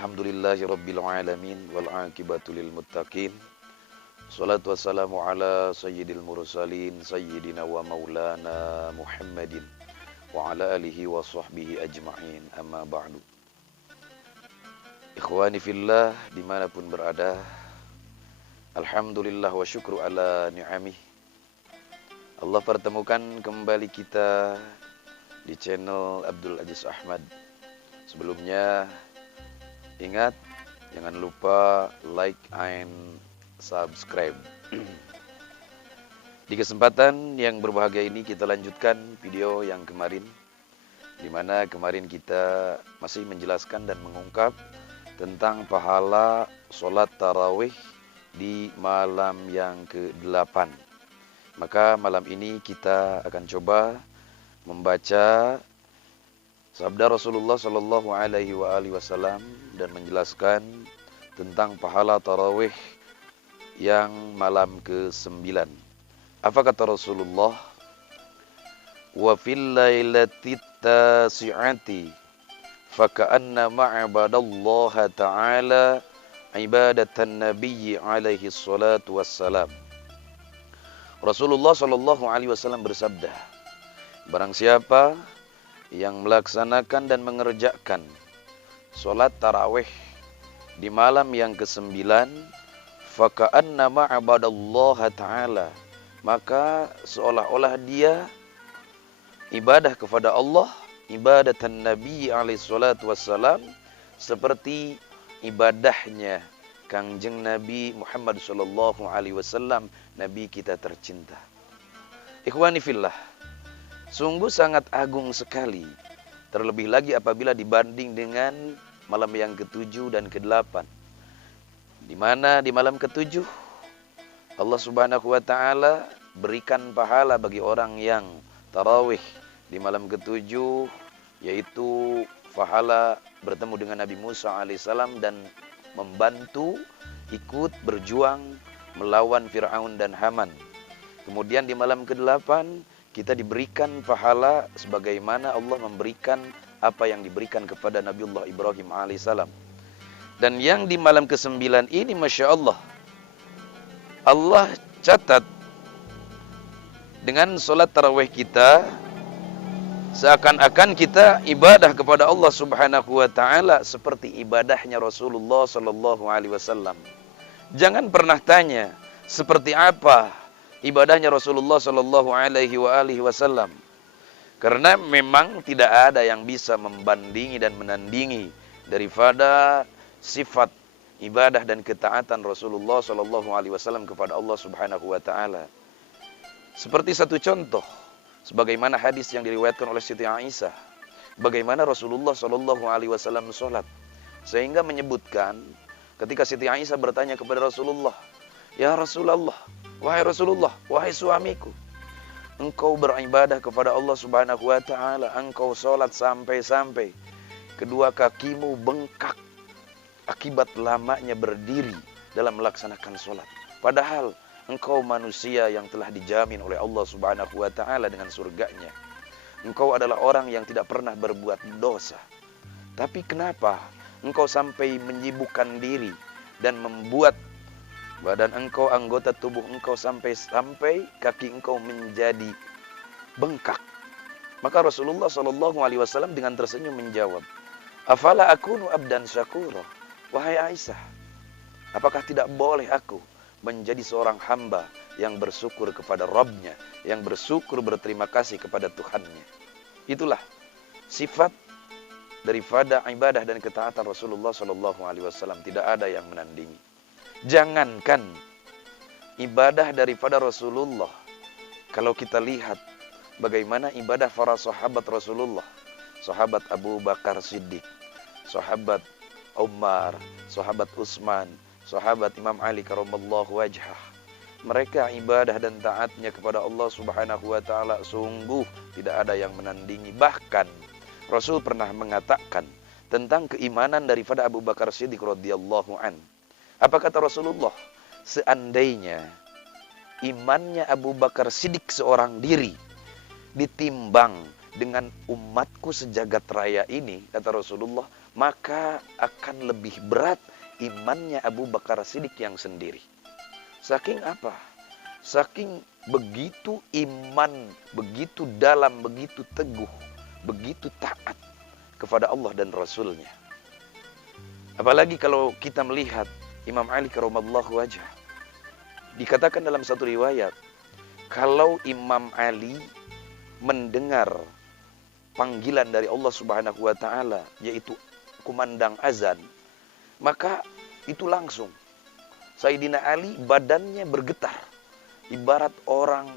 Alhamdulillahirabbil alamin wal aqibatu lil muttaqin. Shalatu wassalamu ala sayyidil mursalin sayyidina wa maulana Muhammadin wa ala alihi wa sahbihi ajma'in. Amma ba'du. Ikhwani fillah dimanapun berada, alhamdulillah wa syukru ala ni'amih. Allah pertemukan kembali kita di channel Abdul Aziz Ahmad. Sebelumnya ingat, jangan lupa like and subscribe. Di kesempatan yang berbahagia ini kita lanjutkan video yang kemarin, di mana kemarin kita masih menjelaskan dan mengungkap tentang pahala sholat tarawih di malam yang ke-8. Maka malam ini kita akan coba membaca sabda Rasulullah Shallallahu Alaihi Wasallam dan menjelaskan tentang pahala tarawih yang malam ke-9. Apa kata Rasulullah? Wa fil lailati tasi'ati faka'anna ma'abadallaha ta'ala ibadatan nabiyyi alaihi salatu wassalam. Rasulullah Shallallahu Alaihi Wasallam bersabda, barang siapa yang melaksanakan dan mengerjakan sholat tarawih di malam yang ke-9, faka'anna ma'abadallaha ta'ala, maka seolah-olah dia ibadah kepada Allah, ibadatan Nabi alaihi salatu wassalam, seperti ibadahnya Kangjeng Nabi Muhammad sallallahu alaihi wasallam, Nabi kita tercinta. Ikhwani fillah, sungguh sangat agung sekali, terlebih lagi apabila dibanding dengan malam yang ke-7 dan ke-8. Di mana di malam ke-7 Allah Subhanahu wa taala berikan pahala bagi orang yang tarawih di malam ke-7, yaitu pahala bertemu dengan Nabi Musa alaihissalam dan membantu ikut berjuang melawan Fir'aun dan Haman. Kemudian di malam ke-8 kita diberikan pahala sebagaimana Allah memberikan apa yang diberikan kepada Nabiullah Ibrahim alaihissalam. Dan yang di malam ke-9 ini, Masya Allah, Allah catat dengan sholat tarawih kita seakan-akan kita ibadah kepada Allah Subhanahu wa taala seperti ibadahnya Rasulullah sallallahu alaihi wasallam. Jangan pernah tanya seperti apa ibadahnya Rasulullah sallallahu alaihi wasallam. Karena memang tidak ada yang bisa membandingi dan menandingi daripada sifat ibadah dan ketaatan Rasulullah sallallahu alaihi wasallam kepada Allah Subhanahu wa taala. Seperti satu contoh, sebagaimana hadis yang diriwayatkan oleh Siti Aisyah, bagaimana Rasulullah Shallallahu Alaihi Wasallam sholat, sehingga menyebutkan ketika Siti Aisyah bertanya kepada Rasulullah, ya Rasulullah, wahai Rasulullah, wahai suamiku, engkau beribadah kepada Allah Subhanahu Wa Taala, engkau sholat sampai-sampai kedua kakimu bengkak akibat lamanya berdiri dalam melaksanakan sholat. Padahal engkau manusia yang telah dijamin oleh Allah Subhanahu wa taala dengan surganya. Engkau adalah orang yang tidak pernah berbuat dosa. Tapi kenapa engkau sampai menyibukkan diri dan membuat badan engkau, anggota tubuh engkau sampai kaki engkau menjadi bengkak? Maka Rasulullah Shallallahu alaihi wasallam dengan tersenyum menjawab, "Afala akunu abdan syakura?" Wahai Aisyah, apakah tidak boleh aku menjadi seorang hamba yang bersyukur kepada Rabbnya, yang bersyukur berterima kasih kepada Tuhannya? Itulah sifat daripada ibadah dan ketaatan Rasulullah Shallallahu Alaihi Wasallam, tidak ada yang menandingi. Jangankan ibadah daripada Rasulullah, kalau kita lihat bagaimana ibadah para sahabat Rasulullah, sahabat Abu Bakar Siddiq, sahabat Umar, sahabat Utsman, sahabat Imam Ali karamallahu wajhah, mereka ibadah dan taatnya kepada Allah Subhanahu wa taala sungguh tidak ada yang menandingi. Bahkan Rasul pernah mengatakan tentang keimanan daripada Abu Bakar Siddiq radhiyallahu an. Apa kata Rasulullah? Seandainya imannya Abu Bakar Siddiq seorang diri ditimbang dengan umatku sejagat raya ini, kata Rasulullah, maka akan lebih berat imannya Abu Bakar Siddiq yang sendiri. Saking apa? Saking begitu iman, begitu dalam, begitu teguh, begitu taat kepada Allah dan Rasulnya. Apalagi kalau kita melihat Imam Ali karramallahu wajhah. Dikatakan dalam satu riwayat, kalau Imam Ali mendengar panggilan dari Allah Subhanahu wa taala, yaitu kumandang azan, maka itu langsung Sayyidina Ali badannya bergetar, ibarat orang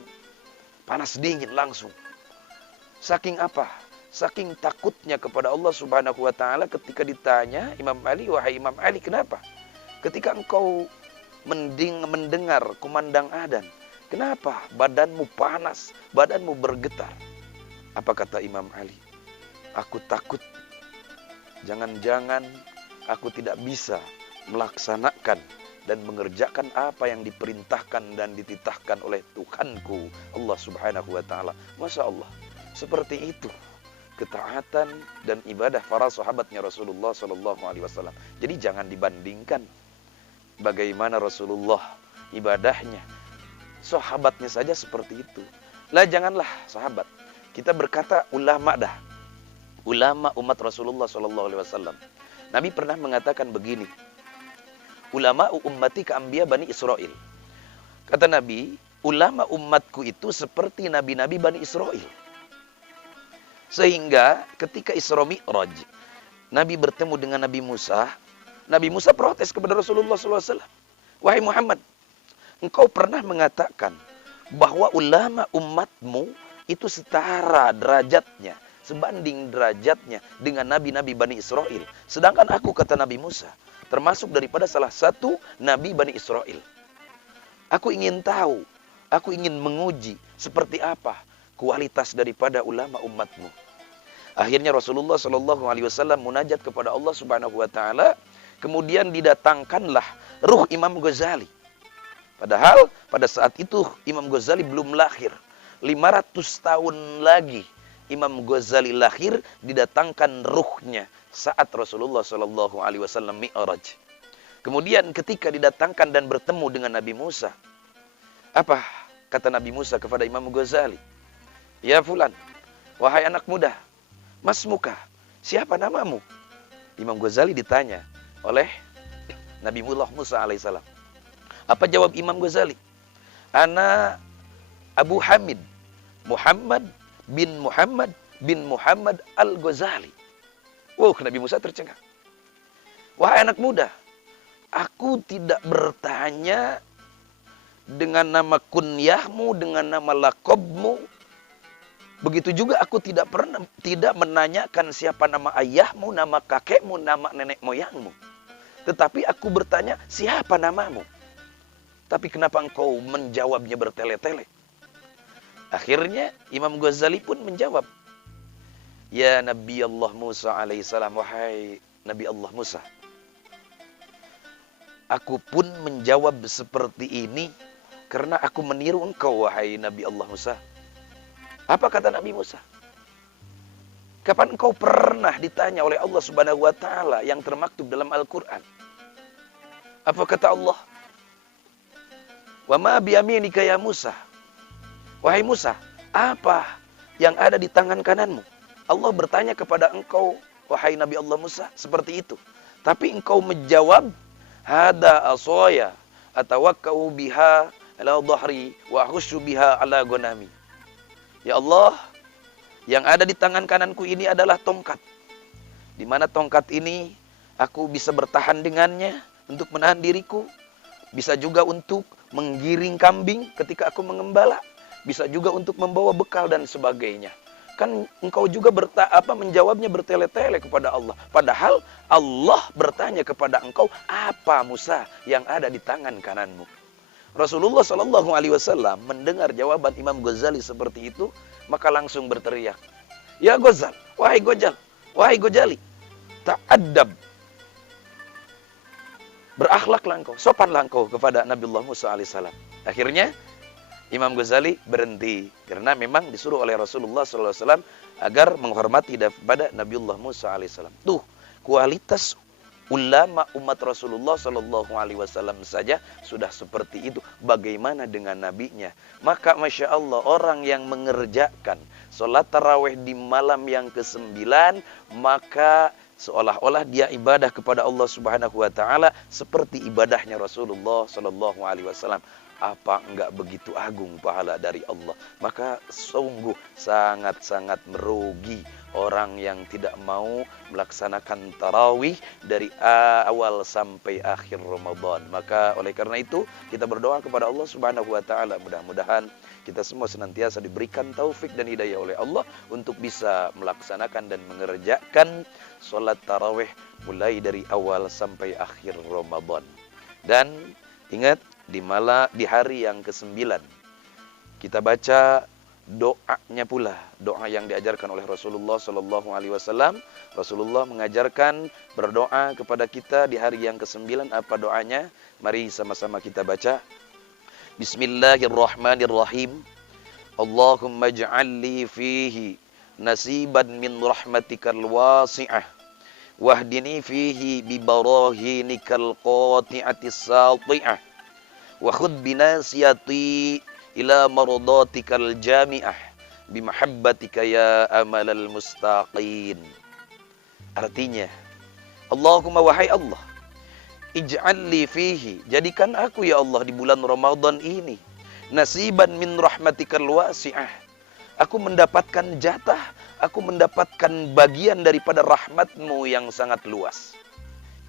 panas dingin langsung. Saking apa? Saking takutnya kepada Allah Subhanahu wa taala ketika ditanya Imam Ali, "Wahai Imam Ali, kenapa? Ketika engkau mendengar kumandang adzan, kenapa badanmu panas, badanmu bergetar?" Apa kata Imam Ali? "Aku takut jangan-jangan aku tidak bisa melaksanakan dan mengerjakan apa yang diperintahkan dan dititahkan oleh Tuhanku Allah Subhanahu wa taala." Masya Allah, seperti itu ketaatan dan ibadah para sahabatnya Rasulullah Sallallahu Alaihi Wasallam. Jadi jangan dibandingkan bagaimana Rasulullah ibadahnya, sahabatnya saja seperti itu. Lah janganlah sahabat, kita berkata ulama dah, ulama umat Rasulullah Sallallahu Alaihi Wasallam. Nabi pernah mengatakan begini, ulama ummati ka'ambiya Bani Israel. Kata Nabi, ulama umatku itu seperti nabi-nabi Bani Israel. Sehingga ketika Isra Mi'raj, Nabi bertemu dengan Nabi Musa. Nabi Musa protes kepada Rasulullah SAW. "Wahai Muhammad, engkau pernah mengatakan bahwa ulama umatmu itu setara derajatnya, sebanding derajatnya dengan nabi-nabi Bani Israel. Sedangkan aku," kata Nabi Musa, "termasuk daripada salah satu nabi Bani Israel. Aku ingin tahu, aku ingin menguji seperti apa kualitas daripada ulama umatmu." Akhirnya Rasulullah Shallallahu Alaihi Wasallam munajat kepada Allah Subhanahu Wa Taala. Kemudian didatangkanlah ruh Imam Ghazali. Padahal pada saat itu Imam Ghazali belum lahir. 500 tahun lagi Imam Ghazali lahir, didatangkan ruhnya saat Rasulullah Shallallahu Alaihi Wasallam Mi'raj. Kemudian ketika didatangkan dan bertemu dengan Nabi Musa, apa kata Nabi Musa kepada Imam Ghazali? "Ya fulan, wahai anak muda, masmuka, siapa namamu?" Imam Ghazali ditanya oleh Nabi Musa alaihissalam. Apa jawab Imam Ghazali? "Ana Abu Hamid Muhammad bin Muhammad Al-Ghazali." Wow, Nabi Musa tercengang. "Wahai anak muda, aku tidak bertanya dengan nama kunyahmu, dengan nama lakobmu. Begitu juga aku tidak menanyakan siapa nama ayahmu, nama kakekmu, nama nenek moyangmu. Tetapi aku bertanya, siapa namamu? Tapi kenapa engkau menjawabnya bertele-tele?" Akhirnya Imam Ghazali pun menjawab, "Ya Nabi Allah Musa alaihissalam, wahai Nabi Allah Musa, aku pun menjawab seperti ini karena aku meniru engkau, wahai Nabi Allah Musa." Apa kata Nabi Musa? "Kapan engkau pernah ditanya oleh Allah Subhanahu wa taala yang termaktub dalam Al-Qur'an?" Apa kata Allah? "Wa ma biyaminika ya Musa?" Wahai Musa, apa yang ada di tangan kananmu? Allah bertanya kepada engkau, wahai Nabi Allah Musa, seperti itu. Tapi engkau menjawab, "Hada asaya atawakkau biha ala dhahri wa ahussu biha ala ghanami." Ya Allah, yang ada di tangan kananku ini adalah tongkat. Di mana tongkat ini aku bisa bertahan dengannya untuk menahan diriku. Bisa juga untuk menggiring kambing ketika aku mengembala. Bisa juga untuk membawa bekal dan sebagainya. Kan engkau juga menjawabnya bertele-tele kepada Allah. Padahal Allah bertanya kepada engkau, apa Musa yang ada di tangan kananmu? Rasulullah Shallallahu Alaihi Wasallam mendengar jawaban Imam Ghazali seperti itu, maka langsung berteriak, "Ya Ghazal, wahai Ghazali, ta'addab, berakhlaklah engkau, sopanlah engkau kepada Nabiullah Musa alaihissalam." Akhirnya Imam Ghazali berhenti karena memang disuruh oleh Rasulullah SAW agar menghormati kepada Nabiullah Musa alaihissalam. Tuh, Kualitas ulama umat Rasulullah Shallallahu Alaihi Wasallam saja sudah seperti itu. Bagaimana dengan nabinya? Maka Masya Allah, orang yang mengerjakan sholat taraweh di malam yang ke-9, maka seolah-olah dia ibadah kepada Allah Subhanahu Wa Taala seperti ibadahnya Rasulullah Shallallahu Alaihi Wasallam. Apa enggak begitu agung pahala dari Allah? Maka sungguh sangat-sangat merugi orang yang tidak mau melaksanakan tarawih dari awal sampai akhir Ramadan. Maka oleh karena itu kita berdoa kepada Allah Subhanahu Wa Taala, mudah-mudahan kita semua senantiasa diberikan taufik dan hidayah oleh Allah untuk bisa melaksanakan dan mengerjakan sholat tarawih mulai dari awal sampai akhir Ramadan. Dan ingat, di hari yang ke-9 kita baca doanya pula, doa yang diajarkan oleh Rasulullah Sallallahu Alaihi Wasallam. Rasulullah mengajarkan berdoa kepada kita di hari yang ke-9. Apa doanya? Mari sama-sama kita baca. Bismillahirrahmanirrahim. Allahumma ij'alli fihi nasiban min rahmatikal wasi'ah wahdini fihi bi barahinikal qati'atis sati'ah wa khudh binasiyati ila maradatikal jami'ah bimahabbatika ya amalal mustaqin. Artinya, Allahumma wahai Allah, ij'alli fihi, jadikan aku ya Allah di bulan Ramadan ini nasiban min rahmatikal wasi'ah. Aku mendapatkan jatah, aku mendapatkan bagian daripada rahmatmu yang sangat luas.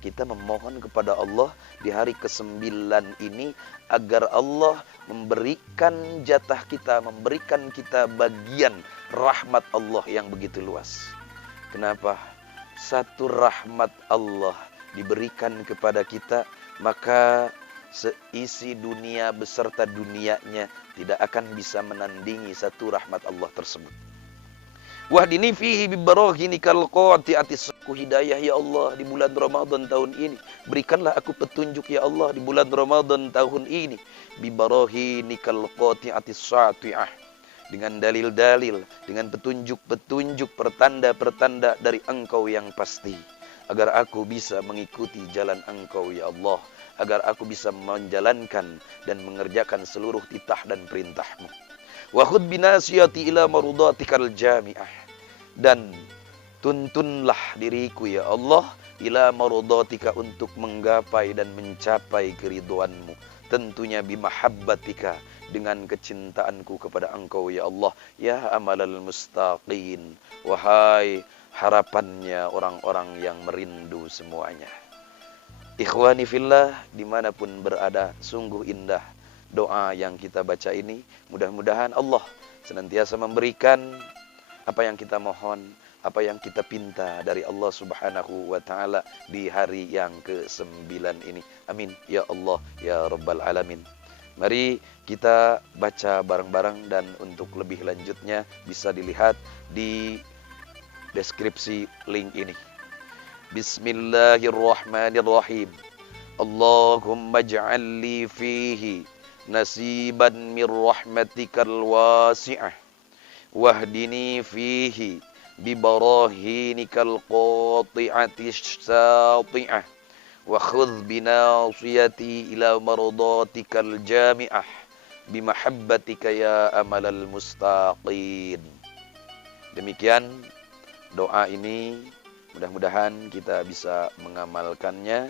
Kita memohon kepada Allah di hari ke-9 ini agar Allah memberikan jatah kita, memberikan kita bagian rahmat Allah yang begitu luas. Kenapa? Satu rahmat Allah diberikan kepada kita, maka seisi dunia beserta dunianya tidak akan bisa menandingi satu rahmat Allah tersebut. Wahdini fihi bibarahinikal qati'atis, aku hidayah ya Allah di bulan Ramadan tahun ini. Berikanlah aku petunjuk ya Allah di bulan Ramadan tahun ini. Bibarahinikal qati'atis sati'ah, dengan dalil-dalil, dengan petunjuk-petunjuk, pertanda-pertanda dari Engkau yang pasti, agar aku bisa mengikuti jalan Engkau ya Allah, agar aku bisa menjalankan dan mengerjakan seluruh titah dan perintah-Mu. Wa khudh binasiyati ila marudatikal jami'ah, dan tuntunlah diriku ya Allah ila marudatika, untuk menggapai dan mencapai keridhaan-Mu, tentunya bimahabbatika, dengan kecintaanku kepada Engkau ya Allah, ya amalal mustaqin, wahai harapannya orang-orang yang merindu semuanya. Ikhwani fillah, dimanapun berada, sungguh indah doa yang kita baca ini. Mudah-mudahan Allah senantiasa memberikan apa yang kita mohon, apa yang kita pinta dari Allah Subhanahu wa Ta'ala di hari yang ke-9 ini. Amin ya Allah ya Rabbal Alamin. Mari kita baca bareng-bareng, dan untuk lebih lanjutnya bisa dilihat di deskripsi link ini. Bismillahirrahmanirrahim. Allahumma ij'alli fihi nasiban min rahmatikal wasi'ah wahdini fihi bibarahinikal qati'atis sati'ah wa khudh binasiyati ila maradatikal jami'ah bimahabbatika ya amalal mustaqin. Demikian doa ini, mudah-mudahan kita bisa mengamalkannya.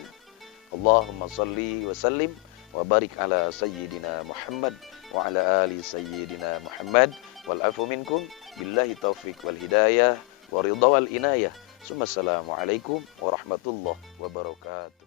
Allahumma salli wa sallim wa barik ala sayyidina Muhammad wa ala ali sayyidina Muhammad, wal afu minkum billahi taufiq wal hidayah wa ridha wal inayah. Assalamualaikum warahmatullahi wabarakatuh.